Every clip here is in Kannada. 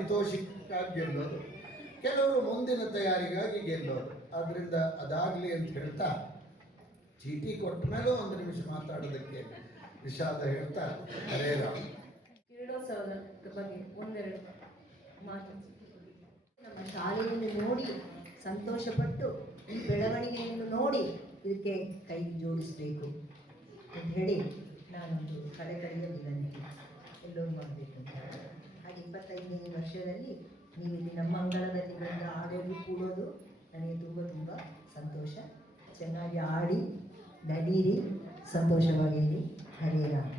ಪಾರಿತೋಷಿಕಕ್ಕಾಗಿ ಗೆಲ್ಲೋದು, ಕೆಲವರು ಮುಂದಿನ ತಯಾರಿಗಾಗಿ ಗೆಲ್ಲೋದು. ಆದ್ದರಿಂದ ಅದಾಗಲಿ ಅಂತ ಹೇಳ್ತಾ, ಚೀಟಿ ಕೊಟ್ಟ ಮೇಲೂ ಒಂದು ನಿಮಿಷ ಮಾತಾಡೋದಕ್ಕೆ ವಿಷಾದ ಹೇಳ್ತಾ, ಹರೇ ರಾಮ್. ಕ್ರೀಡೋತ್ಸವದ ಬಗ್ಗೆ ಒಂದೆರಡು ಮಾತು. ನಮ್ಮ ಶಾಲೆಯನ್ನು ನೋಡಿ ಸಂತೋಷಪಟ್ಟು ಈ ಬೆಳವಣಿಗೆಯನ್ನು ನೋಡಿ ಇದಕ್ಕೆ ಕೈ ಜೋಡಿಸಬೇಕು ಅಂತ ಹೇಳಿ ನಾನೊಂದು ಕಡೆಯ ವಿನಂತಿ ಎಲ್ಲರೂ ಮಾಡಬೇಕು ಅಂತ. ಹಾಗೆ 25ನೇ ವರ್ಷದಲ್ಲಿ ನೀವು ಇಲ್ಲಿ ನಮ್ಮ ಅಂಗಳದಲ್ಲಿ ಬಂದು ಆಡೋದು ಕೂಡೋದು ನನಗೆ ತುಂಬ ಸಂತೋಷ. ಚೆನ್ನಾಗಿ ಆಡಿ ನಡೀರಿ, ಸಂತೋಷವಾಗಿರಿ. ಹರೇ ರಾಮ್.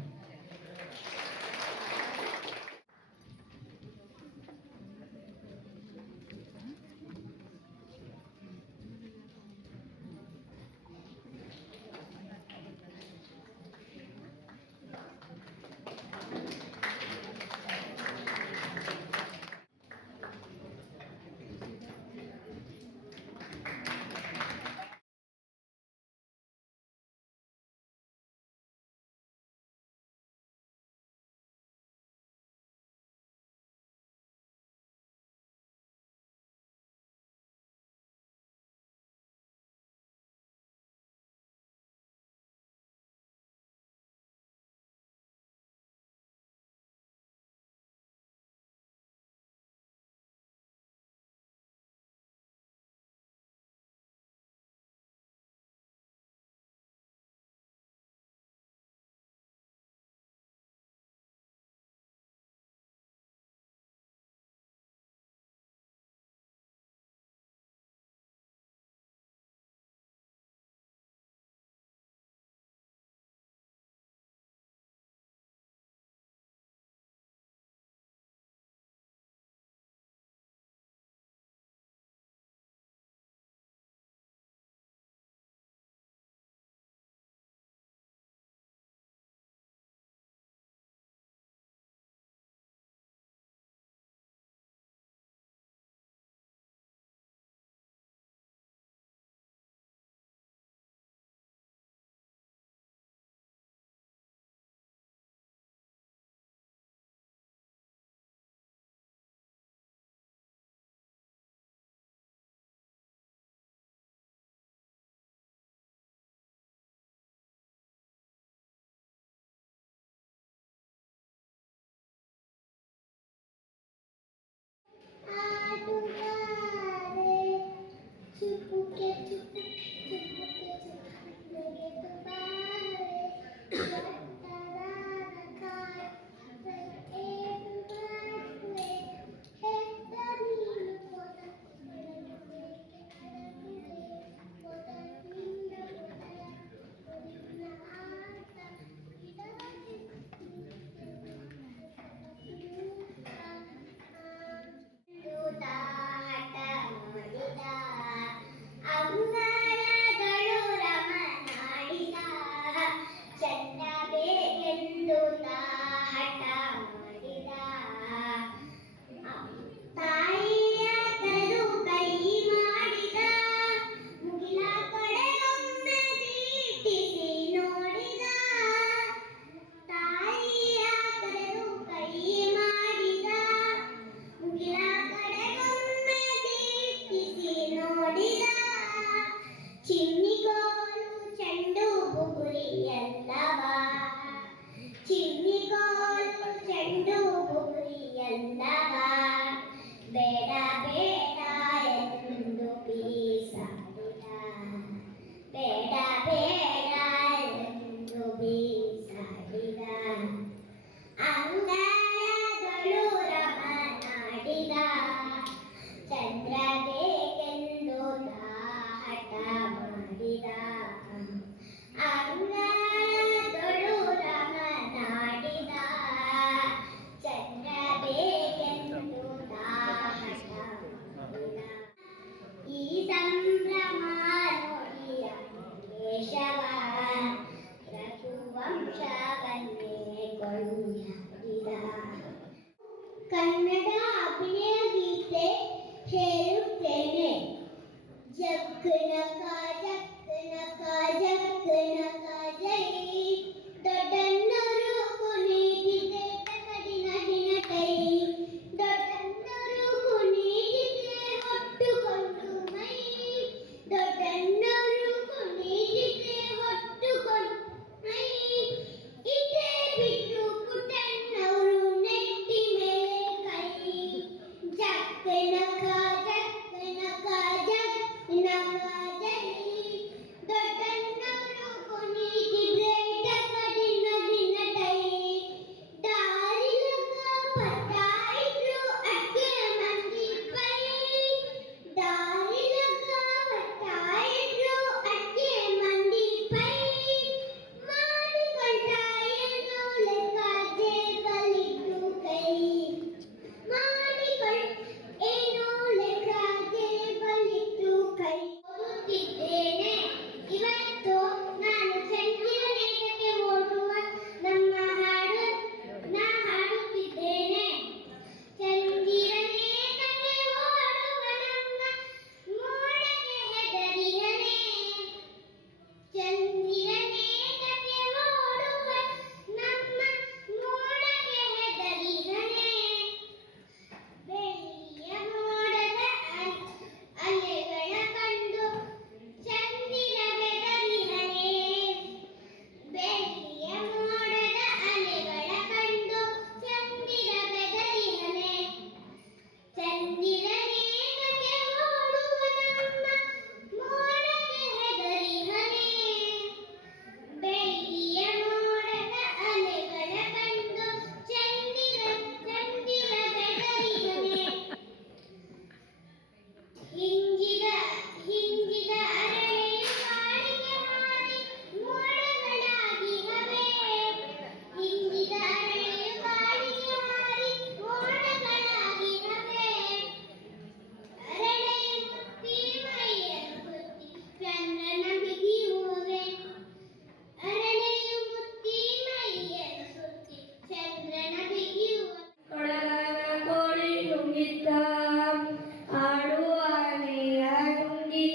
ಆಡುವಾನೆಯ ನುಂಗಿ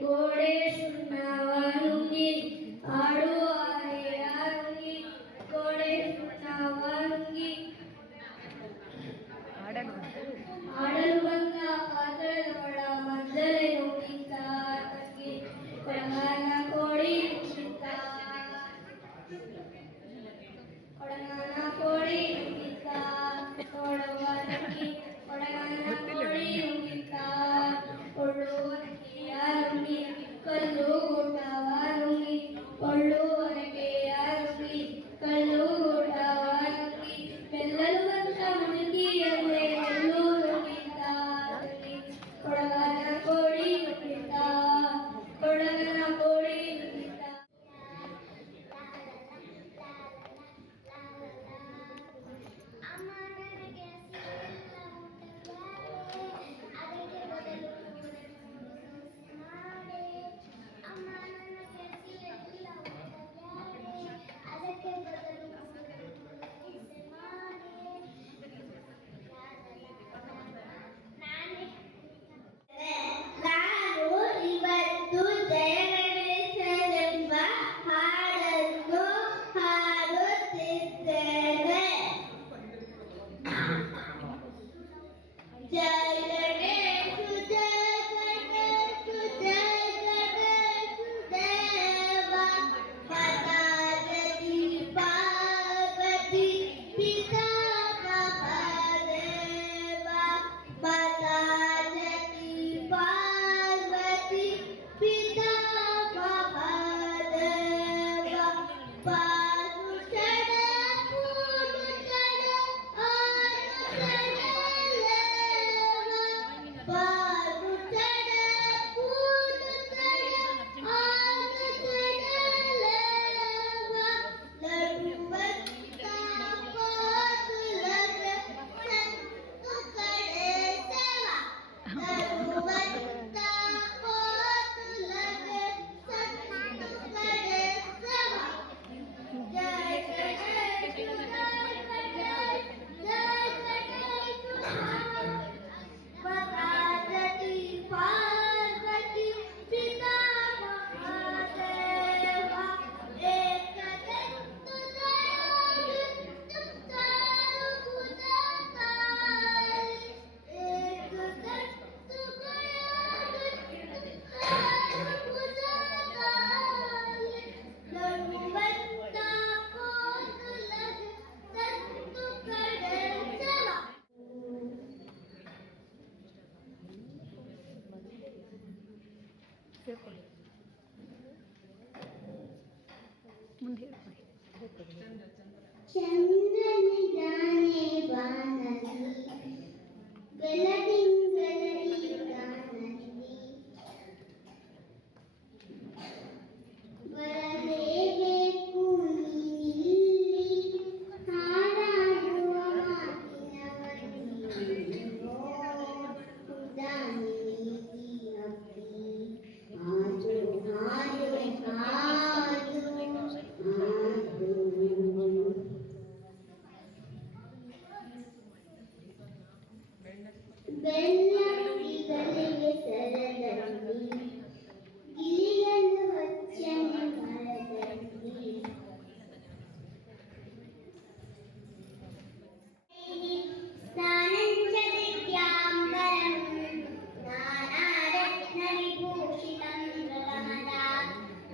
ಗೋಡೆ ಸುಣ್ಣವ ನುಂಗಿ ಆಡುವಾನೆಯ ನುಂಗಿ ಗೋಡೆ ಸುಣ್ಣವ ನುಂಗಿ ಆಡಲು ಬಂದ ಪಾತ್ರದೊಳ ಮದ್ದಲೆ ನುಂಗಿದ್ದ ತಂಗಿ ಕೊಡಗನ ಕೋಳಿ ನುಂಗಿದ್ದ ಕೊಡಗನ ಕೋಳಿ ನುಂಗಿದ್ದ ನೋಡುವ ತಂಗಿ ಕೊಡಗನ ಕೋಳಿ ನುಂಗಿದ್ದ ಕೊಳ್ಳುವನಕೆಯ ನುಂಗಿ ಕಲ್ಲು ಊಟವ ನುಂಗಿ ಕೊಳ್ಳುವನಕೆಯ ನುಂಗಿ ಕಲ್ಲು ಊಟವ ನುಂಗಿ ಬೆಲ್ಲಲು ಬಂದ ಮುಳುಗಿಯಲ್ಲೇ ಕಲ್ಲು ನುಂಗಿದ್ದ ತಂಗಿ ಕೊಡಗನ ಕೋಳಿ ನುಂಗಿದ್ದ ಕೊಡಗನ ಕೋಳಿ ನುಂಗಿದ್ದ ಅಮ್ಮ ನನಗೆ ಹಸಿವಿಲ್ಲ ಊಟಗಾರೆ ಅದಕ್ಕೆ ಬದಲು ದೋಸೆ ಮಾಡೆ ಅಮ್ಮ ನನಗೆ ಹಸಿವಿಲ್ಲ ಊಟಗಾರೆ ಅದಕ್ಕೆ ಬದಲು ದೋಸೆ ಮಾಡೆ ನಾನು ಇವತ್ತು ಜಯಗಣೇಶನೆಂಬ ಹಾಡನ್ನು ಹಾಡುತ್ತಿದ್ದೇನೆ. ಜಯ ಗಣೇಶ ಜಯ ಗಣೇಶ ಜಯ ಗಣೇಶ ದೇವ ಮಾತಾಜಿ ಪಾರ್ವತಿ ಪಿತಾ ಮಹಾದೇವ ಮಾತಾಜಿ ಪಾರ್ವತಿ ಪಿತಾ ಮಹಾದೇವ ಪಾರುಷಣ ಪೂರುಷಣ ಪಾರುಷಣ ಪೂರುಷಣ ನಡುವಂತ ಕೋತುಲಗ ಸತ್ತು ಕಡೆ ಸವ ನಡುವಂತ ಕೋತುಲಗ ಸತ್ತು ಕಡೆ ಸವ ಜಯ ಗಣೇಶ ಜಯ ಗಣೇಶ ಜಯ ಗಣೇಶ ಮಾತಾಜಿ ಪಾರ್ವತಿ ಪಿತಾ ಮಹಾದೇವ ಏಕದಂತು ದಯಾಳುತ್ತು ತಾಳು ಭುಜತಾಯಿ ಏಕದಂತು ದಯಾಳುತ್ತು ತಾಳು ಭುಜತಾಯಿ ನಡುವಂತ ಕೋತುಲಗ ಸತ್ತು ಕಡೆ ಸವ ಚಂದ್ರನಿದ್ದಾನೆ ಬಾನಲ್ಲಿ ಬೆಳದಿಂಗಳಲ್ಲಿ ಗಾನಲ್ಲಿ ಬರಲೇಬೇಕು ನೀನಿಲ್ಲಿ ಹಾಡಾಡುವ ಮಾತಿನವನಿಲ್ಲೋ ಉದಾನಿ ನೀತಿ ಅಪ್ಪಿ ಹಾಡು ಹಾಡು ಹಾಡು ಹಾಡು ಬೆಳ್ಳಕ್ಕಿಗಳಿಗೆ ಸರದಲ್ಲಿ ಗಿಳಿಯನ್ನು ಹಚ್ಚನೆ ಮರದಲ್ಲಿ ಸ್ನಾನಂಚ ದಿವ್ಯಾಂಬರಂ ನಾನಾರತ್ನವಿಭೂಷಿತಂ ಪ್ರಲಮದಾ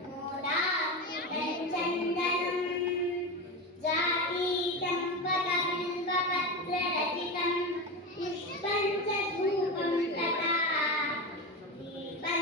ಮೋದಾಂಕಿತಂ ಚಂದನಂ ಜಾತೀತಂ ಪದಬಿಂಬಪತ್ರರಚಿತಂ पुष्पं च धूपं तथा दीपं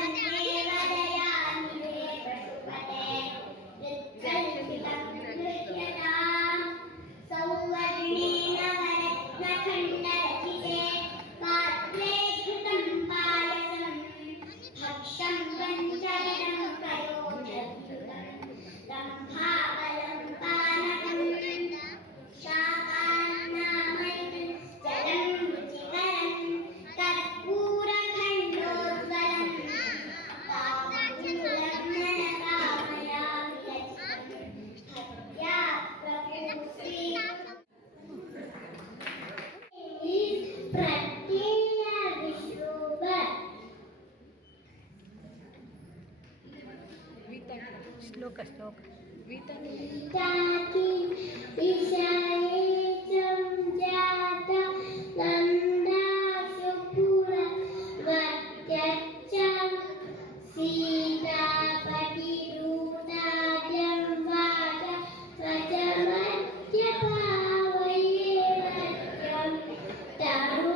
ताकि विषये संजाता नंदा सुपुर वत्यच्चं सीतापति दूताद्यं वाद वचमत्य भावये रत्यं तरुणारुणमुखगम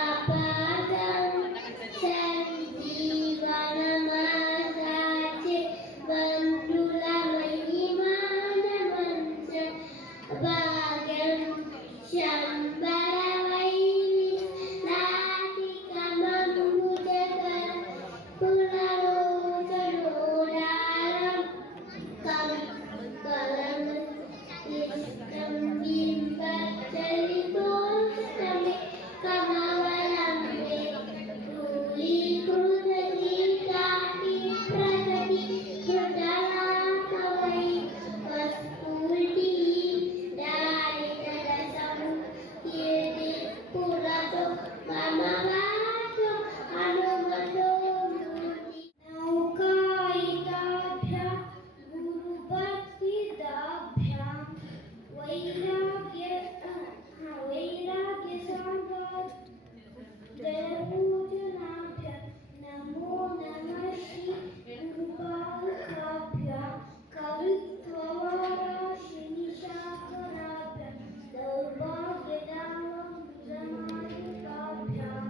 करुणारसपूर्णपूतापादं सञ्जीवनमासाचे बन्धुलमहिमानमञ्च भाग्यं शम्बरवैरिनातिकमम्बुजकर पुनरोचनोदारं कलम बिम्बचरितोत्तमे कमवलम्बे धूलीकृतदीकाति प्रसरि कृतलाकवै वस्फुटिः दारिद्ररसं कीर्ति पुरतो मम वाचो अनुगतो मूर्ति नौकायिताभ्यां गुरुभक्तिदाभ्यां वैराग्यपूजनाभ्यां नमो नमः श्री गुरुपादुकाभ्यां कवित्ववाराशिनिशाकराभ्यां दौर्भाग्यदामोदमादिकाभ्यां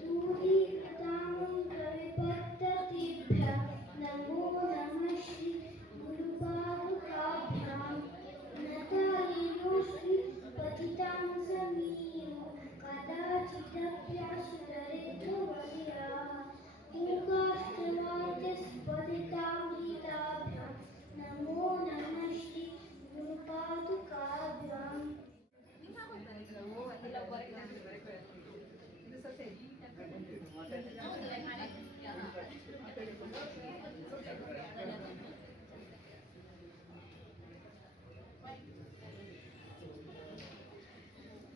दूरीकृतामन्त्रविपद्धतिभ्यां नमो नमः श्री गुरुपादुकाभ्यां नतायिनो श्री पतितां समीयो कदाचिदभ्यासुदरिद्रवर्याः मूकाष्टवाद्यस्पतितां गीताभ्यां नमो नमः श्री गुरुपादुकाभ्यां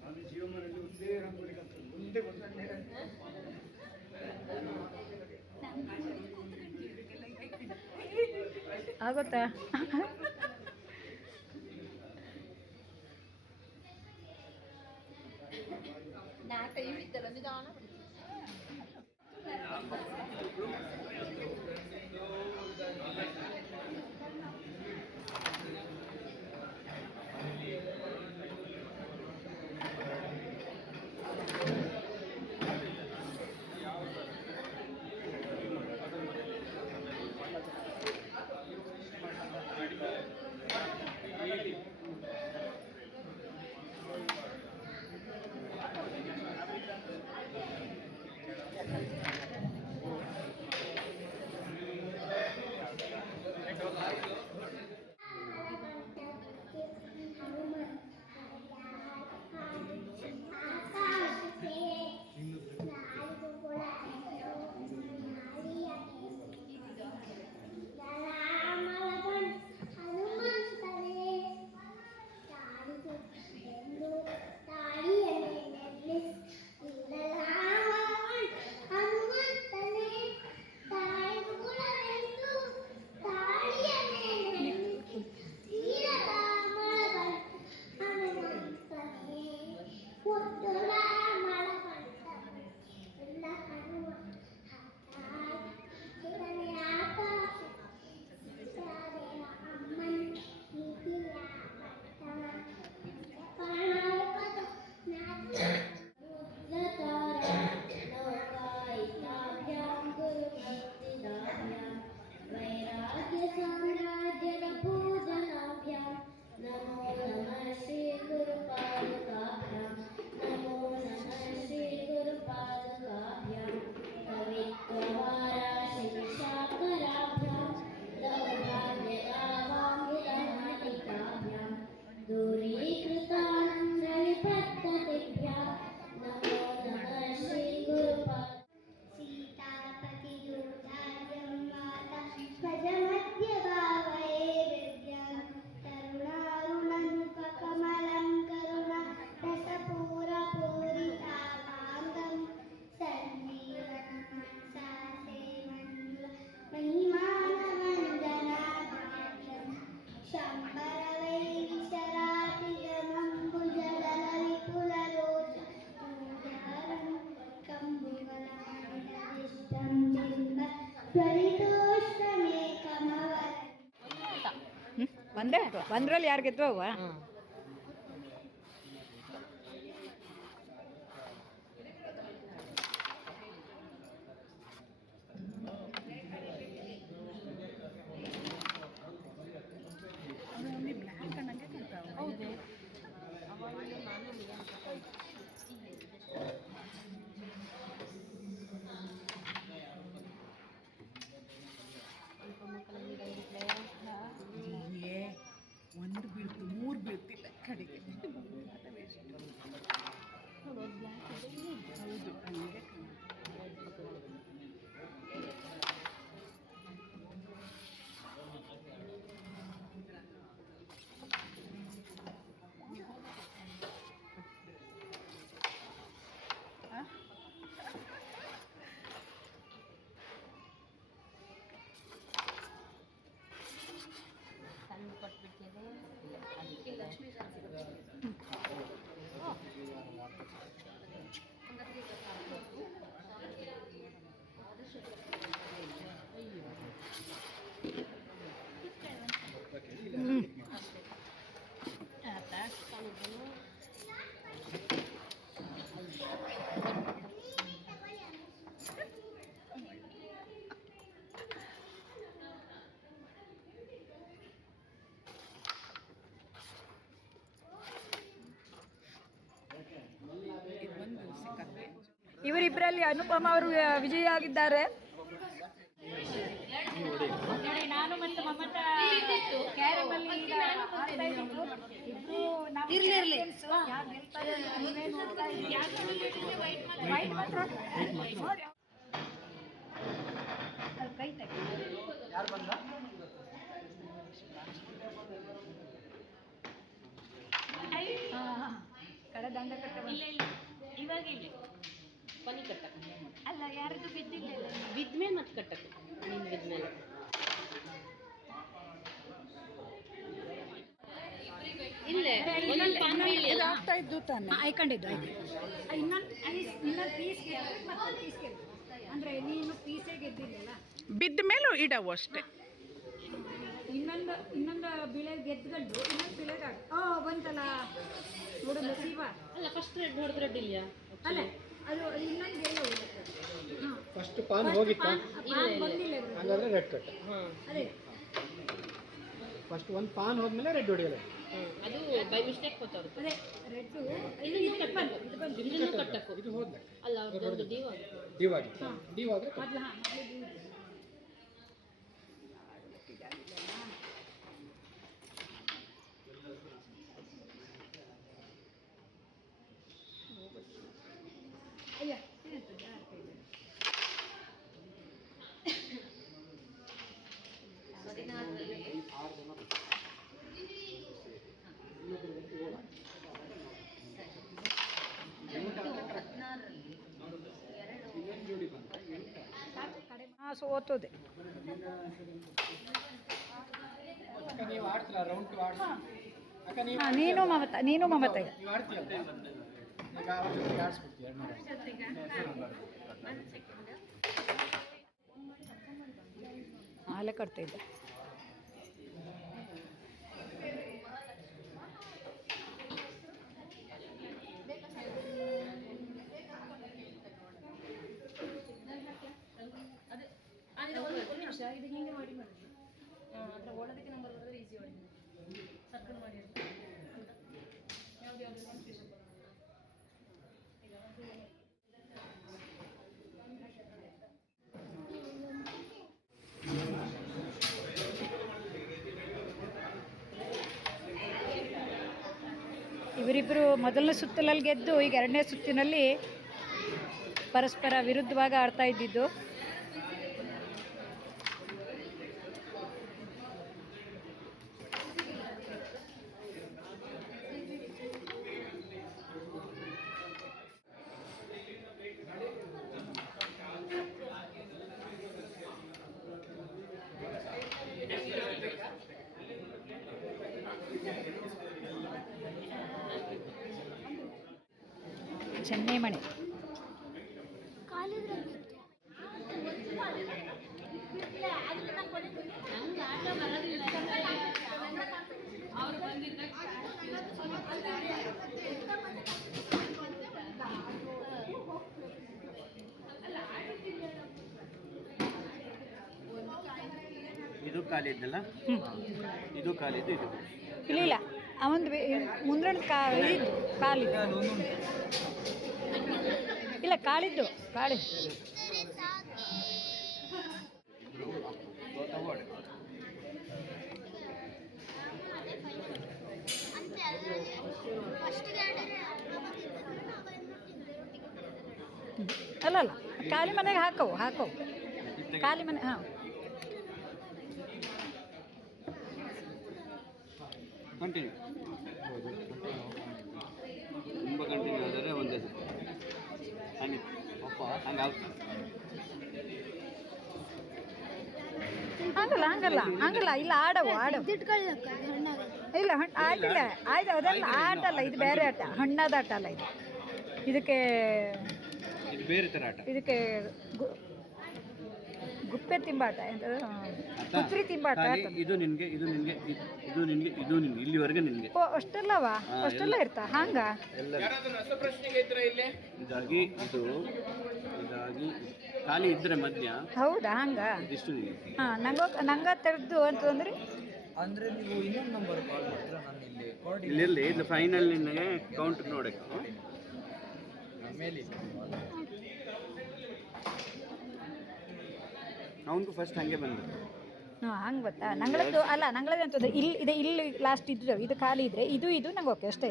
ನಾನು ಜೀವನದಲ್ಲಿ ಒಂದೇ ರಂಗೋಲಿ ಕಲ್ತು ಮುಂದೆ ಬಂದೆ ಆಗುತ್ತಾ ಒಂದೇ ಒಂದರಲ್ಲಿ ಯಾರು ಗೆದ್ವು ಅವ ಒಂದು ಬೀಳ್ತು 3 ಬೀಳ್ತಿಲ್ಲ ಕಡೆಗೆ ಹೌದು ಹಂಗೆ ಇವರಿಬ್ಬರಲ್ಲಿ ಅನುಪಮ ಅವರು ವಿಜಯ ಆಗಿದ್ದಾರೆ. ನೋಡಿ ನಾನು ಮತ್ತು ಮಮತಾ ಕ್ಯಾರಮಲ್ಲಿ ಈಗ ಆಡ್ತಾ ಇದ್ದೀವಿ. ಇಬ್ರು ನಾವು champions. ಯಾರು ಗೆಲ್ತಾರೆ ಅಂತ ನೀವೇ ನೋಡ್ತಾ ಇದ್ದೀರಿ. White ಮಾತ್ರ ನೋಡಿ. ಅಲ್ಲಿ ಕೈ ತೆಗಿ. ಯಾರು ಬಂದ ಕಡೆ ದಂಡ ಕಟ್ಟ ಇವಾಗ ಇಲ್ಲಿ ಕೊನೆ ಕಟ್ಟಕ್ಕೆ ಅಲ್ಲ ಯಾರದ್ದು ಬಿದ್ದಿಲ್ಲ ಬಿದ್ಮೇಲೆ ಮತ್ತೆ ಕಟ್ಟಕ್ಕೆ ನೀನು ಬಿದ್ಮೇಲೆ ಇಲ್ಲೇ ಒಂದೊಂದು ಪಾನ್ ಬೀಳಿ ಅಲ್ಲ ಆಗ್ತಾ ಇದ್ದು ತಾನೆ ಆಯ್ಕೊಂಡಿದ್ದು ಇನ್ನೊಂದು ಪೀಸ್ ಮತ್ತೊಂದು ಪೀಸ್ ಗೆದ್ದು ಅಂದರೆ ನೀನು ಪೀಸೇ ಗೆದ್ದಿಲ್ಲಲ್ಲ ಬಿದ್ದ ಮೇಲೂ ಇಡವು ಅಷ್ಟೇ. ಇನ್ನೊಂದು ಬಿಳೆ ಗೆದ್ಕೊಂಡು ಇನ್ನೊಂದು ಬಿಳೆಗೆ ಬಂತಲ್ಲ ನೋಡು ನಸೀಬ ಅಲ್ಲ ಫಸ್ಟ್ ರೆಡ್ ಹೊಡೆದ್ರೆ ರೆಡ್ ಇಲ್ಲ ಅಲ್ಲ ಅದು ಇನ್ನೊಂದು ಗೆಲ್ಲ ಹೋಗುತ್ತೆ ಫಸ್ಟ್ ಪಾನ್ ಹೋಗಿತ್ತ ಬಂದಿಲ್ಲ ಹಾಗಾದ್ರೆ ರೆಡ್ ಕಟ್. ಅದೇ ಫಸ್ಟ್ ಒಂದು ಪಾನ್ ಹೋದ್ಮೇಲೆ ರೆಡ್ ಹೊಡಿಯಲ್ಲ. ಅದು ಬೈ ಮಿಸ್ಟೇಕ್ ಹೋಗ್ತಾವ್ರು ಅದೇ ರೆಡ್ಡು ಇದನ್ನು ಕಟ್ಟಕ್ಕು ಇದು ಹೋದ್ಲೆ ಅಲ್ಲ ಅವ್ರದ್ದು ಡೀವ್ ಡೀವ್ ಆಗಿತ್ತು. ಡೀವ್ ಆದ್ರೆ ಮೊದಲು ಮೊದಲು ಅಯ್ಯ ಏನಾಯ್ತು ಜಾಗ್ರತೆ ಇದೆ 16 ಸೋತದೆ. ನೀವು ಆಡ್ತೀರ ರೌಂಡ್ ಟು ಆಡ್ಸಿ ಅಕ್ಕ ನೀನು ಮಮತ ನೀವು ಆಡ್ತೀಯಲ್ಲ ಈಗ ಅವ್ರ ಜೊತೆಗೆ ಆಡಿಸ್ಬಿಡ್ತೀವಿ 200 ಹಾಲೆ ಕಟ್ತಾ ಇದ್ದೆ. ಇದು ಹಿಂಗೆ ಮಾಡಿ ಅದರ ಓಡೋದಕ್ಕೆ ನಂಬರ್ ಬರೋದು ಈಸಿ ಹೊಡಿದೆ ಸರ್ಕಲ್ ಮಾಡಿ ಅಂತ ಯಾವ್ದು ಕನ್ಫ್ಯೂಷನ್ ಇವರಿಬ್ಬರು ಮೊದಲನೇ ಸುತ್ತಲಲ್ಲಿ ಗೆದ್ದು ಈಗ ಎರಡನೇ ಸುತ್ತಿನಲ್ಲಿ ಪರಸ್ಪರ ವಿರುದ್ಧವಾಗಿ ಆಡ್ತಾ ಇದ್ದಿದ್ದು. ಚೆನ್ನೈ ಮಣೆ ನಂಗೆ ಆಟ ಬರೋದಿಲ್ಲ ಇದು ಖಾಲಿ ಇದ್ದಲ್ಲ, ಇದು ಖಾಲಿದ್ದು, ಇದು ಇಲ್ಲ ಇಲ್ಲ ಅವಂದು ಮುಂದ್ರಣ ಇದು ಕಾಲಿದ್ದು ಇಲ್ಲ ಕಾಳಿದ್ದು ಕಾಳಿ ತಗೊಳ್ಳಿ. ಅಲ್ಲ ಅಲ್ಲ ಖಾಲಿ ಮನೆಗೆ ಹಾಕವು ಖಾಲಿ ಮನೆ ಹಾಂ ಕಂಟಿನ್ಯೂ ತುಂಬ ಕಂಟಿನ್ಯೂ ಆದರೆ ಒಂದೇ ಹಂಗೆ ಹಂಗೆ ಹಂಗಲ್ಲ ಇಲ್ಲ ಆಡವು ಇಲ್ಲ ಆಟಿಲ್ಲ ಆಯ್ತು ಅದೆಲ್ಲ ಆಟ ಅಲ್ಲ ಇದು ಬೇರೆ ಆಟ ಹಣ್ಣಾದ ಆಟ ಅಲ್ಲ ಇದು ಇದಕ್ಕೆ ಇದು ಬೇರೆ ಥರ ಆಟ. ಇದಕ್ಕೆ ಗುಪ್ಪೆ ತಿಂಬಾಟ ಎಂತದು ಕುತ್ರಿ ತಿಂಬಾಟ ಇದು ನಿನಗೆ ಇದು ನಿನಗೆ ಇದು ನಿನಗೆ ಇದು ನಿನಗೆ ಇಲ್ಲಿವರೆಗೆ ನಿನಗೆ. ಓ ಅಷ್ಟಲ್ಲವಾ ಅಷ್ಟೆಲ್ಲ ಇರ್ತಾ ಹಂಗ ಇದಾಗಿ ಇದು ಇದಾಗಿ ಖಾಲಿ ಇದ್ರೆ ಮಧ್ಯ ಹೌದಾ ಹಂಗ ಇಷ್ಟು ನಿನಗೆ. ಹಾಂ ನಂಗ ತೆಗೆದು ಅಂತಂದ್ರೆ ಅಂದರೆ ನೀವು ಇನ್ನೊಂದು ನಂಬರ್ ಕಾಲ್ ಮಾಡ್ತೀರಾ? ನಾನು ಇಲ್ಲಿ ಕಾರ್ಡ್ ಇಲ್ಲಿರಲಿ ಇದು ಫೈನಲ್ ನಿನಗೆ ಕೌಂಟ್ ನೋಡಕ್ಕೆ ಮೇಲೆ ಅವನಿಗೂ ಫಸ್ಟ್ ಹಾಗೆ ಬಂದು ಹಾಂ ಹಂಗೆ ಗೊತ್ತಾ ನಂಗಳದ್ದು ಅಲ್ಲ ನಂಗಳದ್ದು ಅಂತಂದ್ರೆ ಇಲ್ಲಿ ಲಾಸ್ಟ್ ಇದ್ದು ಇದು ಖಾಲಿ ಇದ್ರೆ ಇದು ನಂಗೆ ಓಕೆ ಅಷ್ಟೇ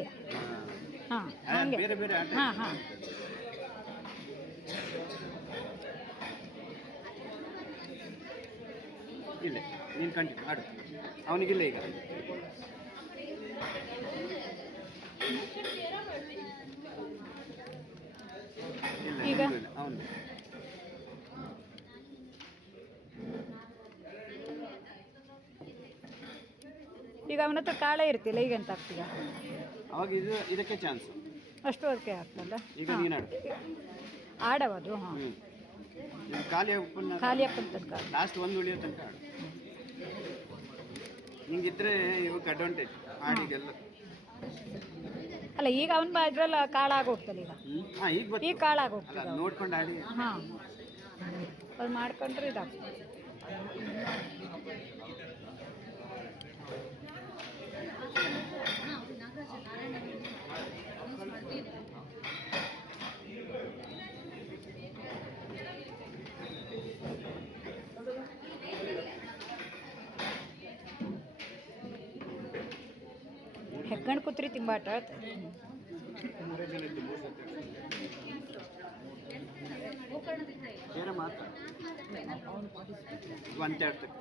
ಹಾಂ ಹಾಗೆ ಬೇರೆ ಬೇರೆ ಆಟ. ಹಾಂ ಇಲ್ಲ ನೀನು ಕಂಟಿನ್ಯೂ ಆಡು. ಅವನಿಗಿಲ್ಲ ಈಗ ಈಗ ಅವನು ಈಗ ಅವನ ಹತ್ರ ಕಾಳೆ ಇರ್ತಿಲ್ಲ ಈಗ ಎಂತ ಆಗ್ತೀಗ ಅವಾಗ ಇದಕ್ಕೆ ಚಾನ್ಸ್ ಅಷ್ಟು ಅದಕ್ಕೆ ಆಗ್ತಲ್ಲ ಈಗ ನೀನು ಆಡು. ಆಡವದು ಹಾಂ ಖಾಲಿ ಖಾಲಿ ಅಪ್ಪನ ತನಕ ಲಾಸ್ಟ್ ಒಂದು ಉಳಿಯೋ ತನಕ ಆಡು. ನಿಂಗಿದ್ರೆ ಇವಕ್ಕೆ ಅಡ್ವಾಂಟೇಜ್ ಆಡಿಗೆಲ್ಲ. ಅಲ್ಲ ಈಗ ಅವನ ಇದ್ರಲ್ಲ ಕಾಳಾಗೋಗ್ತಲ್ಲ ಈಗ ಹಾಂ ಈಗ ಈಗ ಕಾಳಾಗೋಗ್ತದೆ ನೋಡ್ಕೊಂಡು ಆಡಿ. ಹಾಂ ಅದು ಮಾಡ್ಕೊಂಡ್ರೆ ಇದಾಗ್ತದೆ. ಹೆಗ್ಗಣ ಕುತ್ರಿ ತಿಂಬಾಟ ಬೇರೆ ಮಾತ್ರ ಒಂದೇ ಆಡ್ತಕ್ಕೆ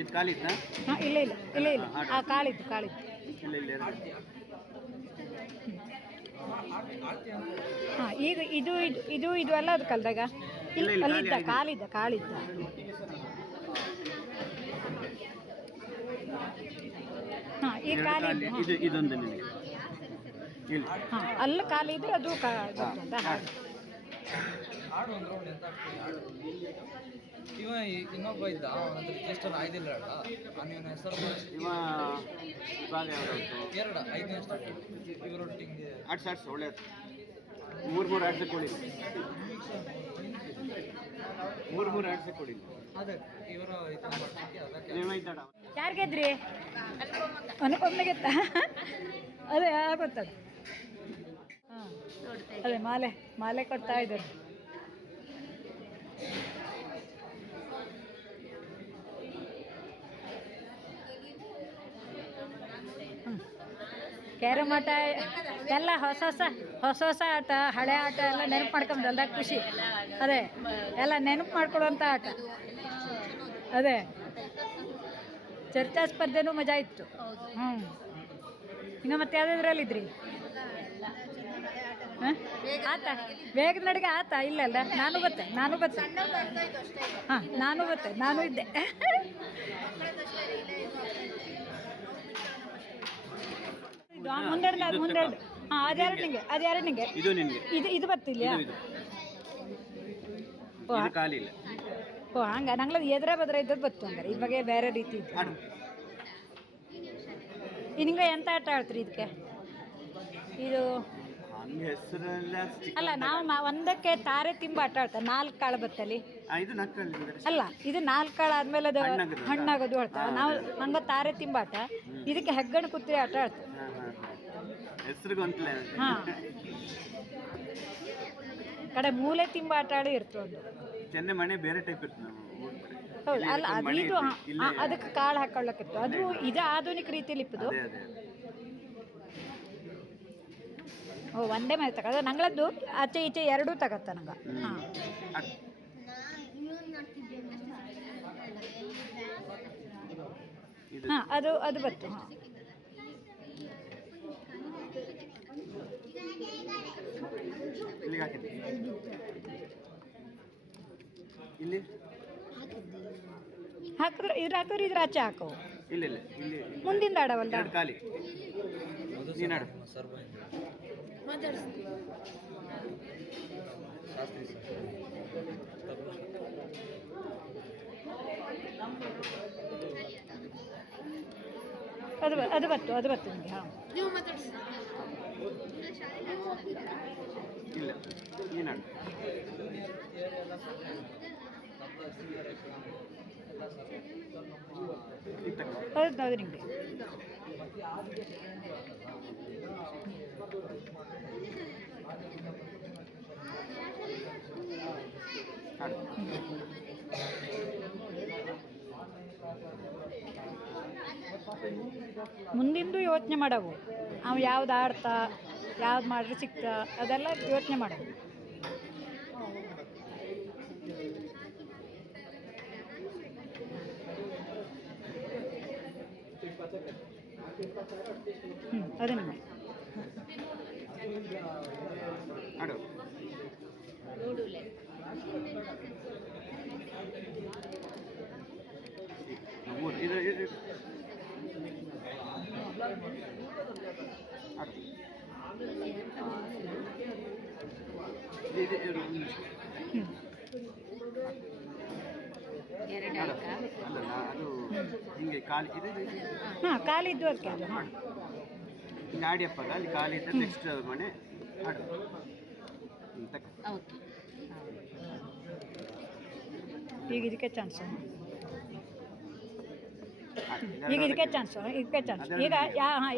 ಇದು ಖಾಲಿ ಇತ್ತಾ? ಹಾಂ ಇಲ್ಲ ಆ ಕಾಳಿದ್ದು ಇಲ್ಲ ಇಲ್ಲ ಎರಡು. ಹಾಂ ಈಗ ಇದು ಅಲ್ಲ ಅದು ಕಲ್ದಾಗ ಅಲ್ಲಿದ್ದ ಕಾಳಿದ್ದ ಹಾಂ ಈ ಕಾಲಿ ಇದೊಂದು ನಿಮಗೆ ಇಲ್ಲ. ಹಾಂ ಅಲ್ಲಿ ಖಾಲಿ ಇದ್ರೆ ಅದು ಗೊತ್ತುಂಟ ಹಾಗೆ ಆಡು ಒಂದು ರೌಂಡ್ ಎಂತ ಆಗ್ತದೆ ಆಡು. ಇವ ಇನ್ನೊಬ್ಬ ಇದ್ದ ಅವನತ್ರ ರಿಜಿಸ್ಟರ್ ಆಯ್ದಿಲ್ಲ ಅಲ್ಲ ಅವನ ಹೆಸರು ಇವಾಗ ಯಾವ್ದು ಎರಡು 5ನೇ ಸ್ಟಾರ್ಟ್ ಇವರೊಟ್ಟಿಗೆ ಆಡ್ಸ್ ಒಳ್ಳೆಯದು. ಮೂರು ಆಡ್ಸಕ್ಕೆ ಕೊಡಿ, ಮೂರು ಆಡ್ಸಕ್ಕೆ ಕೊಡಿ. ಅದಕ್ಕೆ ಇವರ ಅದಕ್ಕೆ ನೀವೈತಾಡ ಯಾರು ಗೆದ್ರಿ ಅನುಪಮ್ನ ಗೆತ್ತ ಅದೇ ಗೊತ್ತದ ಹಾಂ ಅದೇ ಮಾಲೆ ಕೊಡ್ತಾ ಇದ್ದಾರೆ. ಕ್ಯಾರಮ್ ಆಟ ಎಲ್ಲ ಹೊಸ ಆಟ ಹಳೆ ಆಟ ಎಲ್ಲ ನೆನಪು ಮಾಡ್ಕೊಂಬಲ್ಲ ಖುಷಿ. ಅದೇ ಎಲ್ಲ ನೆನಪು ಮಾಡ್ಕೊಳ್ಳುವಂಥ ಆಟ. ಅದೇ ಚರ್ಚಾ ಸ್ಪರ್ಧೆನೂ ಮಜಾ ಇತ್ತು. ಇನ್ನು ಮತ್ತೆ ಯಾವುದ್ರಲ್ಲಿದ್ರಿ? ಹಾಂ ಆತ ವೇಗದ ನಡಿಗೆ ಆತ ಇಲ್ಲಲ್ಲ ನಾನು ಬತ್ತೆ ಹಾಂ ನಾನು ಇದ್ದೆ. ಮುಂದೆರಡು ಹಾಂ ಅದ್ಯಾರು ನಿಂಗೆ ಇದು ನಿನಗೆ ಇದು ಬರ್ತಿಲ್ಲ. ಖಾಲಿ ಇಲ್ಲ. ಓ ಹಂಗ ನಂಗ್ಲದು ಎದುರ ಬದ್ರ ಇದ್ದದ್ದು ಬತ್ತು ಹಂಗಾರೆ. ಈ ಬಗ್ಗೆ ಬೇರೆ ರೀತಿ ಇತ್ತು. ನಿಂಗೆ ಎಂತ ಆಟ ಆಡ್ತೀರಿ ಇದಕ್ಕೆ? ಇದು ಹಂಗೆ ಹೆಸರೆಲ್ಲ ಅಲ್ಲ, ನಾವು ಒಂದಕ್ಕೆ ತಾರೆ ತಿಂಬ ಆಟ ಆಡ್ತಾರೆ 4 ಕಾಳು ಬತ್ತಲ್ಲಿ. ಇದು ನಕ್ಕಲ್ಲಿ ಅಲ್ಲ, ಇದು 4 ಕಾಳು ಆದ್ಮೇಲೆ ಅದು ಹಣ್ಣಾಗೋದು. ಹಣ್ಣಾಗೋದು ಆಡ್ತಾರೆ. ನಾವು ನಂಗೆ ತಾರೆ ತಿಂಬಾಟ, ಇದಕ್ಕೆ ಹೆಗ್ಗಣ ಕುತ್ರಿ ಆಟ ಆಡ್ತಾರೆ. ಹೆಸರು ಗೊಂತಲೇ. ಹಾಂ, ಕಡೆ ಮೂಲೆ ತಿಂಬ ಆಟ ಆಡಿ ಇರ್ತವೆ ಒಂದು. ಚೆನ್ನೆ ಮನೆ ಬೇರೆ ಟೈಪ್ ಇರ್ತದೆ ನಮ್ಮ ಊರ್ ಕಡೆ. ಹೌದು, ಅಲ್ಲ ಅದು ಮನೆ ಇದು ಇದೆ. ಇಲ್ಲೇ ಅದಕ್ಕೆ ಕಾಳು ಹಾಕೊಳ್ಳಕ್ಕಿತ್ತು. ಅದು ಇದು ಆಧುನಿಕ ರೀತಿಯಲ್ಲಿ ಇಪ್ಪದು. ಅದೇ ಅದೇ ಓ, ಒಂದೇ ಮೇಲೆ ತಗೋದು ನಂಗಳದ್ದು ಆಚೆ ಈಚೆ ಎರಡೂ ತಗತ್ತ ನಂಗೆ. ಹಾಂ, ಇದು ಹಾಂ, ಅದು ಅದು ಬತ್ತು. ಹಾಂ, ಇಲ್ಲಿಗೆ ಹಾಕಿದ್ದೆ. ಇಲ್ಲಿ ಹಾಕಿದ್ರೆ ಇದ್ರ ಆಚೆ ಹಾಕೋ. ಇಲ್ಲ ಇಲ್ಲ ಇಲ್ಲಿ ಮುಂದಿಂದ ಆಡವಲ್ಲ. 2 ಖಾಲಿ. ನೀನಾಡು. ಅದು ಬತ್ತು ನಿಮಗೆ. ಹಾಂ, ಇಲ್ಲ ನೀನಾಡು. ಅದು ನಿಮಗೆ. ಮುಂದಿಂದು ಯೋಚನೆ ಮಾಡವು. ಅವು ಯಾವ್ದು ಆಡ್ತಾ ಯಾವ್ದು ಮಾಡಿದ್ರೆ ಸಿಗ್ತಾ ಅದೆಲ್ಲ ಯೋಚನೆ ಮಾಡವು. ಅದು ನಿಮಗೆ. ಆಡು. ಇದು ಇದು ಆಡು. ಇದು ಅಲ್ಲ ಅದು ಹಿಂಗೆ ಖಾಲಿ ಇದು ಹಾಂ, ಕಾಲಿದ್ದು ಅದಕ್ಕೆ ಅದು. ಹಾಂ, ಹಿಂಗೆ ಆಡಿಯಪ್ಪ ಅಲ್ಲಿ ಖಾಲಿ ಇದ್ದರೆ ನೆಕ್ಸ್ಟ್ ಮನೆ ಆಡು. ಈಗ ಇದಕ್ಕೆ ಚಾನ್ಸು. ಈಗ ಇದಕ್ಕೆ ಚಾನ್ಸು. ಈಗ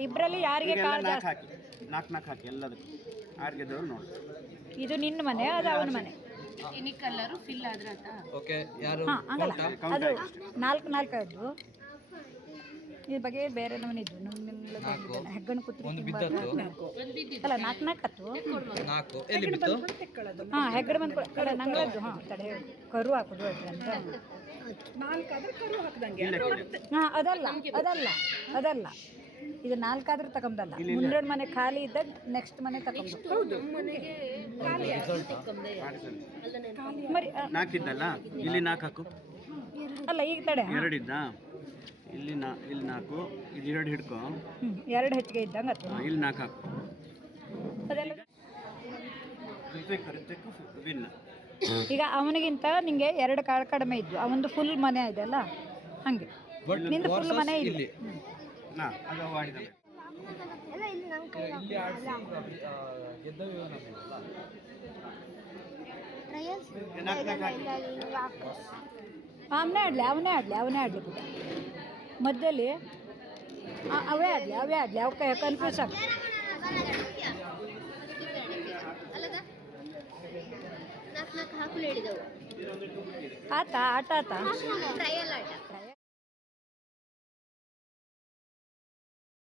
ಇಬ್ಬರಲ್ಲಿ ಯಾರಿಗೆ ಕಾಳು ಜಾಸ್ತಿ? ಹಾಕಿ 4 ಹಾಕಿ ಎಲ್ಲದಕ್ಕೂ ಯಾರಿಗೆ ಗೆದ್ದವರು ನೋಡಿ. ಇದು ನಿನ್ನ ಮನೆ, ಅದು ಅವನ ಮನೆ. ಎನಿ ಕಲರು ಫಿಲ್ ಆದ್ರೆ ಆಯ್ತಾ? ಓಕೆ, ಯಾರು ಹಾಂ, ಹಂಗಲ್ಲ, ಅದು 4 ಇದ್ದು. ಇದ್ರ ಬಗ್ಗೆ ಬೇರೆ ನಮೂನೆ ಇದ್ದು. ಹೆಗ್ಗಣ ಕುತ್ರಿ ಒಂದು ಬಿದ್ದತ್ತು. ಅಲ್ಲ, 4 ಹತ್ತು. 4 ಎಲ್ಲಿ ಬಿತ್ತು? ಹಾಂ, ಹೆಗ್ಗಡ ಬಂದು ಕಡೆ ನಂಗಳದ್ದು. ಹಾಂ, ತಡೆ ಕರು ಹಾಕೋದು ಅಂತ. 4 ಆದ್ರೆ ಕರು ಹಾಕ್ದಂಗೆ. ಹಾಂ, ಅದಲ್ಲ ಇದು 4 ಆದ್ರೂ ತಗೊಂಬಲ್ಲ. ಮುಂದೆರಡು ಮನೆ ಖಾಲಿ ಇದ್ದಾಗ ನೆಕ್ಸ್ಟ್ ಮನೆ ತಗೊಂಡು. ಮರಿ 4 ಇದ್ದಲ್ಲ, ಇಲ್ಲಿ 4 ಹಾಕು. ಅಲ್ಲ, ಈಗ ತಡೆ. 2 ಇದ್ದ, ಇಲ್ಲಿ 4, ಇದು 2 ಹಿಡ್ಕೊ. 2 ಹೆಚ್ಚಿಗೆ ಇದ್ದಂಗೆ ಅಥವಾ ಇಲ್ಲಿ 4 ಹಾಕು. ಅದೆಲ್ಲ ವಿನ್. ಈಗ ಅವನಿಗಿಂತ ನಿಂಗೆ 2 ಕಾಳು ಕಡಿಮೆ ಇದ್ವು. ಅವನದು ಫುಲ್ ಮನೆ ಇದೆಲ್ಲ ಹಾಗೆ. ನಿಂದು ಫುಲ್ ಮನೆ ಇಲ್ಲಿ. ಅದು ಆಡಿದ ಇಲ್ಲಿ ಆಡಿಸಿ ಗೆದ್ದವು ಅವನೇ ಆಡಲಿ ಪುಟ್ಟ. ಮಧ್ಯದಲ್ಲಿ ಅವೇ ಆಡಲಿ ಅವಕ್ಕೆ ಕನ್ಫ್ಯೂಸ್ ಆಗ. ಆಟ